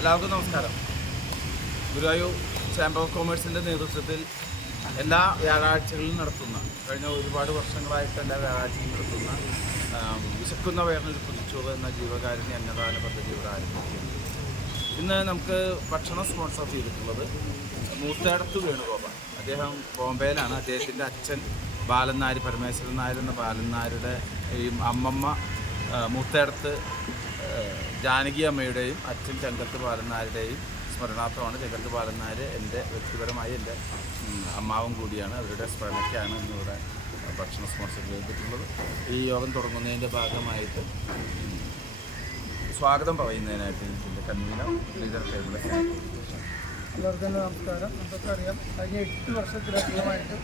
എല്ലാവർക്കും നമസ്കാരം. Guruvayur chamber of കോമേഴ്സിന്റെ നേതൃത്വത്തിൽ എല്ലാ വ്യാഴാഴ്ചകളിലും നടത്തുന്ന കഴിഞ്ഞ ഒരുപാട് വർഷങ്ങളായിട്ട് എല്ലാ വ്യാഴാഴ്ചയും നടത്തുന്ന വിശക്കുന്ന വേറൊരു പുതിച്ചോറ് എന്ന ജീവകാരുണ്യ അന്നദാന പദ്ധതി ഇവിടെ ആരംഭിക്കുന്നത് ഇന്ന് നമുക്ക് ഭക്ഷണം സ്പോൺസർ ചെയ്തിട്ടുള്ളത് മൂത്തടത്ത് വേണുഗോപാൽ. അദ്ദേഹം ബോംബെയിലാണ്. അദ്ദേഹത്തിന്റെ അച്ഛൻ ബാലൻ പരമേശ്വരൻ നായർ എന്ന ബാലൻ ഈ അമ്മമ്മ മൂത്തേടത്ത് ജാനകി അമ്മയുടെയും അച്ഛൻ ചങ്കത്ത് ബാലൻ നായരുടെയും സ്മരണാർത്ഥമാണ് ചങ്കത്ത് ബാലൻ നായർ എന്റെ വ്യക്തിപരമായി എന്റെ അമ്മാവും കൂടിയാണ്. അവരുടെ സ്മരണയ്ക്കാണ് ഇന്നിവിടെ ഭക്ഷണ സ്പോൺസർ ചെയ്തിട്ടുള്ളത് ഈ യോഗം തുടങ്ങുന്നതിന്റെ ഭാഗമായിട്ട് സ്വാഗതം പറയുന്നതിനായിട്ട് ഇതിന്റെ കൺവീനർ ലീഡർ ടേബിൾ എല്ലാവർക്കും നമസ്കാരം. നമുക്കറിയാം കഴിഞ്ഞ എട്ട് വർഷത്തിലധികമായിട്ട്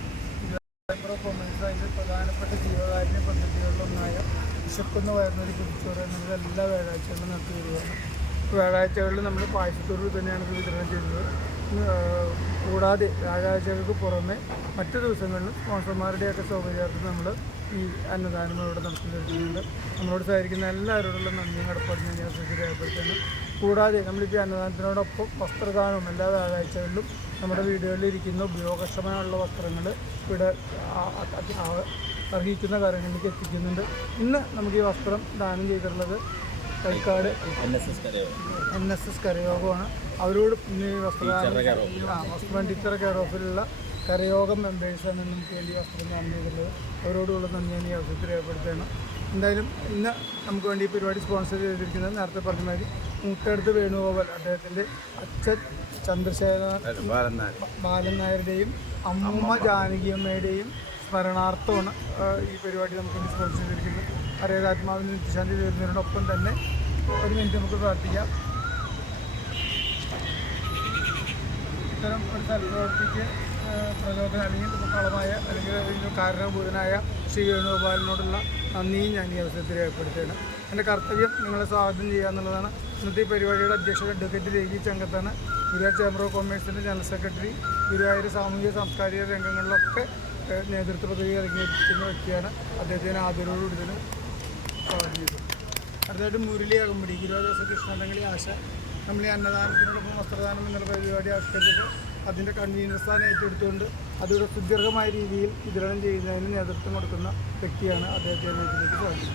കൊമേഴ്സ് അതിന്റെ പ്രധാനപ്പെട്ട ജീവകാരുണ്യ പദ്ധതികളിലൊന്നായ വിശക്കുന്ന വയറിനൊരു കുതിച്ചോറ് എന്നത് എല്ലാ വ്യാഴാഴ്ചകളിലും നടത്തി വരികയാണ് വ്യാഴാഴ്ചകളിൽ നമ്മൾ പായസത്തോട് തന്നെയാണ് ഇത് വിതരണം ഇന്ന്, കൂടാതെ വ്യാഴാഴ്ചകൾക്ക് പുറമെ മറ്റു ദിവസങ്ങളിലും സ്പോൺസർമാരുടെയൊക്കെ സൗകര്യാർത്ഥം നമ്മൾ ഈ അന്നദാനം ഇവിടെ നടത്തി വരുന്നുണ്ട്. നമ്മളോട് സഹകരിക്കുന്ന എല്ലാവരോടുള്ള നന്ദിയും കടപ്പാടും ഞാൻ അവസരത്തിൽ രേഖപ്പെടുത്തുന്നു. കൂടാതെ നമ്മളിപ്പോൾ അന്നദാനത്തിനോടൊപ്പം വസ്ത്രദാനവും എല്ലാ വ്യാഴാഴ്ചകളിലും നമ്മുടെ വീടുകളിലിരിക്കുന്ന ഉപയോഗക്ഷമമുള്ള വസ്ത്രങ്ങൾ ഇവിടെ അർഹിക്കുന്ന കാര്യങ്ങളിലേക്ക് എത്തിക്കുന്നുണ്ട്. ഇന്ന് നമുക്ക് ഈ വസ്ത്രം ദാനം ചെയ്തിട്ടുള്ളത് കൈക്കാട് എൻ എസ് എസ് കരയോഗമാണ്. അവരോട് ഈ വസ്ത്രദാനം ആ വസ്ത്രം ടീച്ചർ കെയർ ഓഫിലുള്ള കരയോഗം മെമ്പേഴ്സാണ് നമുക്ക് വേണ്ടി വസ്ത്രം ദാനം ചെയ്തിട്ടുള്ളത്. അവരോടുള്ള നന്ദി ഞാൻ ഈ അവസരത്തിൽ രേഖപ്പെടുത്തുകയാണ്. എന്തായാലും ഇന്ന് നമുക്ക് വേണ്ടി ഈ പരിപാടി സ്പോൺസർ ചെയ്തിരിക്കുന്നത് നേരത്തെ പറഞ്ഞ മാതിരി മൂട്ടടുത്ത് വേണുഗോപാൽ അദ്ദേഹത്തിന്റെ അച്ഛൻ ചന്ദ്രശേഖര ബാലൻ നായരുടെയും അമ്മൂമ്മ. ജാനകിയമ്മയുടെയും സ്മരണാർത്ഥമാണ് ഈ പരിപാടി നമുക്ക് സ്പോൺസർ ചെയ്തിരിക്കുന്നത്. അറിയാതാത്മാവിന് നിത്യശാന്തി വരുന്നതിനോടൊപ്പം തന്നെ ഒരു മിനിറ്റ് നമുക്ക് പ്രാർത്ഥിക്കാം. ഇത്തരം ഒരു സൽപ്രവർത്തിക്ക് പ്രചോദനം അല്ലെങ്കിൽ കളമായ അല്ലെങ്കിൽ കാരണഭൂതനായ ശ്രീ വേണുഗോപാലിനോടുള്ള നന്ദിയും ഞാൻ ഈ അവസരത്തിൽ രേഖപ്പെടുത്തുകയാണ്. എന്റെ കർത്തവ്യം നിങ്ങളെ സ്വാഗതം ചെയ്യുക എന്നുള്ളതാണ്. ഇന്നത്തെ പരിപാടിയുടെ അധ്യക്ഷത അഡ്വക്കേറ്റ് രേഖി ചങ്കത്താണ്. ഗുരുവായൂർ ചേംബർ ഓഫ് കൊമേഴ്സിന്റെ ജനറൽ സെക്രട്ടറി ഗുരുവായൂർ സാമൂഹിക സാംസ്കാരിക രംഗങ്ങളിലൊക്കെ നേതൃത്വ പദവി ഇറങ്ങിയിരിക്കുന്ന വ്യക്തിയാണ് അദ്ദേഹത്തിന് ആദരവോടുകൂടി തന്നെ സ്വാഗതം ചെയ്തു അടുത്തായിട്ട് മുരളി അകമ്പടി ഗുരുവായൂർ കൃഷ്ണതങ്ങളി ആശ നമ്മൾ ഈ അന്നദാനത്തിനോടൊപ്പം വസ്ത്രദാനം എന്നുള്ള പരിപാടി ആവിഷ്കരിച്ചിട്ട് അതിന്റെ കൺവീനർ സ്ഥാനം ഏറ്റെടുത്തുകൊണ്ട് അതിവിടെ സുദീർഘമായ രീതിയിൽ വിതരണം ചെയ്യുന്നതിന് നേതൃത്വം കൊടുക്കുന്ന വ്യക്തിയാണ് അദ്ദേഹത്തെ നേതൃത്വത്തിൽ സ്വാഗതം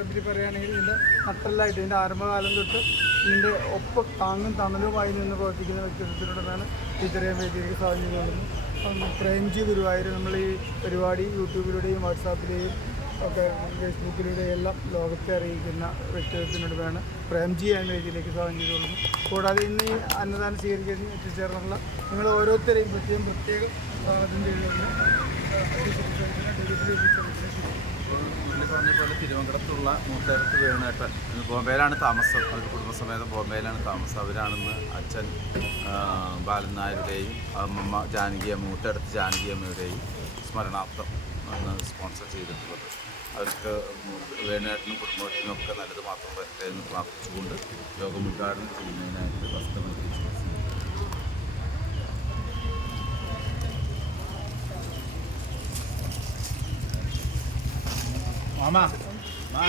പറ്റി പറയുകയാണെങ്കിൽ ഇതിന്റെ നട്ടലായിട്ട് ഇതിന്റെ ആരംഭകാലം തൊട്ട് ഇതിന്റെ ഒപ്പം താങ്ങും തണലുമായി നിന്ന് പ്രവർത്തിക്കുന്ന വ്യക്തിത്വത്തിലൂടെയാണ് ടീച്ചറെ വേദിയിലേക്ക് സ്വാഗതം പ്രേംജി ഗുരുവായൂർ നമ്മൾ ഈ പരിപാടി യൂട്യൂബിലൂടെയും വാട്സാപ്പിലെയും ഒക്കെ ഫേസ്ബുക്കിലൂടെയും എല്ലാം ലോകത്തെ അറിയിക്കുന്ന വ്യക്തിത്വത്തിനോടാണ് പ്രേംജി എന്ന രീതിയിലേക്ക് സ്വാഗതം ചെയ്തുകൊള്ളുന്നു. കൂടാതെ ഇന്ന് ഈ അന്നദാനം സ്വീകരിക്കാൻ എത്തിച്ചേർന്നുള്ള നിങ്ങൾ ഓരോരുത്തരെയും പ്രത്യേകം പ്രത്യേകം സ്വാഗതം ചെയ്യുന്നു. പുള്ളി പറഞ്ഞ പോലെ തിരുവനന്തപുരത്തുള്ള മൂത്തേരത്ത് വേണേട്ടൻ ബോംബെയിലാണ് താമസം. അവർ കുടുംബസമേതം ബോംബെയിലാണ് താമസം. അവരാണെന്ന് അച്ഛൻ ബാലൻ നായരുടെയും അമ്മമ്മ ജാനകിയമ്മ മൂത്തേടത്ത് ജാനകിയമ്മയുടെയും സ്മരണാർത്ഥം സ്പോൺസർ ചെയ്തിട്ടുള്ളത്. അവർക്ക് വേണേട്ടനും കുടുംബത്തിനും ഒക്കെ നല്ലത് മാത്രം വരട്ടെ എന്ന് പ്രാർത്ഥിച്ചുകൊണ്ട് യോഗം ചെയ്യുന്നതിനായിട്ട് വസ്ത്രം മാമാ. മാ.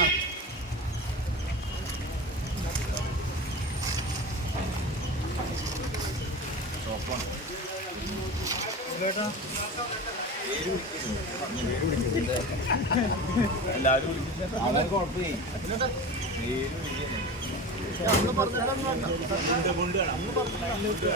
എല്ലാവരും ആളെ കുഴപ്പമില്ല. വലിപ്പം കൂടെ ഇതിന്